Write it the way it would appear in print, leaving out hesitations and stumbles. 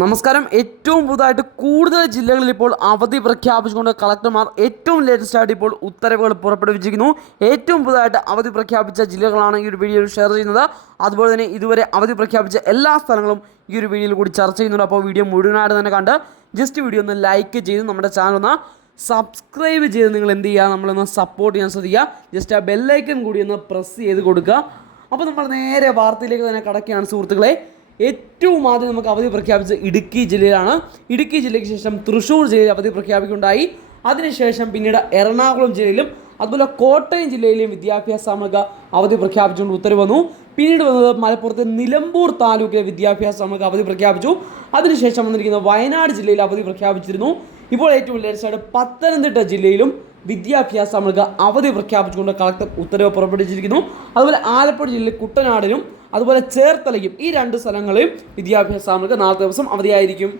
നമസ്കാരം. ഏറ്റവും പുതുതായിട്ട് കൂടുതൽ ജില്ലകളിൽ ഇപ്പോൾ അവധി പ്രഖ്യാപിച്ചുകൊണ്ട് കളക്ടർമാർ ഏറ്റവും ലേറ്റസ്റ്റ് ആയിട്ട് ഇപ്പോൾ ഉത്തരവുകൾ പുറപ്പെടുവിച്ചിരിക്കുന്നു. ഏറ്റവും പുതുതായിട്ട് അവധി പ്രഖ്യാപിച്ച ജില്ലകളാണ് ഈ ഒരു വീഡിയോയിൽ ഷെയർ ചെയ്യുന്നത്. അതുപോലെ തന്നെ ഇതുവരെ അവധി പ്രഖ്യാപിച്ച എല്ലാ സ്ഥലങ്ങളും ഈ ഒരു വീഡിയോയിൽ കൂടി ചർച്ച ചെയ്യുന്നുണ്ട്. അപ്പോൾ വീഡിയോ മുഴുവനായിട്ട് തന്നെ കണ്ട് ജസ്റ്റ് വീഡിയോ ഒന്ന് ലൈക്ക് ചെയ്ത് നമ്മുടെ ചാനൽ ഒന്ന് സബ്സ്ക്രൈബ് ചെയ്ത് നിങ്ങൾ എന്ത് ചെയ്യുക, നമ്മളൊന്ന് സപ്പോർട്ട് ചെയ്യാൻ ശ്രദ്ധിക്കുക. ജസ്റ്റ് ആ ബെല്ലൈക്കൺ കൂടി ഒന്ന് പ്രസ് ചെയ്ത് കൊടുക്കുക. അപ്പോൾ നമ്മൾ നേരെ വാർത്തയിലേക്ക് തന്നെ കടക്കുകയാണ് സുഹൃത്തുക്കളെ. ഏറ്റവും ആദ്യം നമുക്ക് അവധി പ്രഖ്യാപിച്ച ഇടുക്കി ജില്ലയിലാണ്. ഇടുക്കി ജില്ലയ്ക്ക് ശേഷം തൃശ്ശൂർ ജില്ലയിൽ അവധി പ്രഖ്യാപിക്കുകയുണ്ടായി. അതിനുശേഷം പിന്നീട് എറണാകുളം ജില്ലയിലും അതുപോലെ കോട്ടയം ജില്ലയിലെയും വിദ്യാഭ്യാസ സമഗ്ര അവധി പ്രഖ്യാപിച്ചുകൊണ്ട് ഉത്തരവ് വന്നു. പിന്നീട് വന്നത് മലപ്പുറത്തെ നിലമ്പൂർ താലൂക്കിലെ വിദ്യാഭ്യാസ സമഗ്ര അവധി പ്രഖ്യാപിച്ചു. അതിനുശേഷം വന്നിരിക്കുന്ന വയനാട് ജില്ലയിൽ അവധി പ്രഖ്യാപിച്ചിരുന്നു. ഇപ്പോൾ ഏറ്റവും ലേറ്റസ്റ്റായിട്ട് പത്തനംതിട്ട ജില്ലയിലും വിദ്യാഭ്യാസ സമഗ്ര അവധി പ്രഖ്യാപിച്ചുകൊണ്ട് കളക്ടർ ഉത്തരവ് പുറപ്പെടുവിച്ചിരിക്കുന്നു. അതുപോലെ ആലപ്പുഴ ജില്ലയിൽ കുട്ടനാടിനും അതുപോലെ ചേർത്തലയ്ക്കും ഈ രണ്ട് സ്ഥലങ്ങളിലും വിദ്യാഭ്യാസ സമഗ്ര നാളത്തെ ദിവസം അവധിയായിരിക്കും.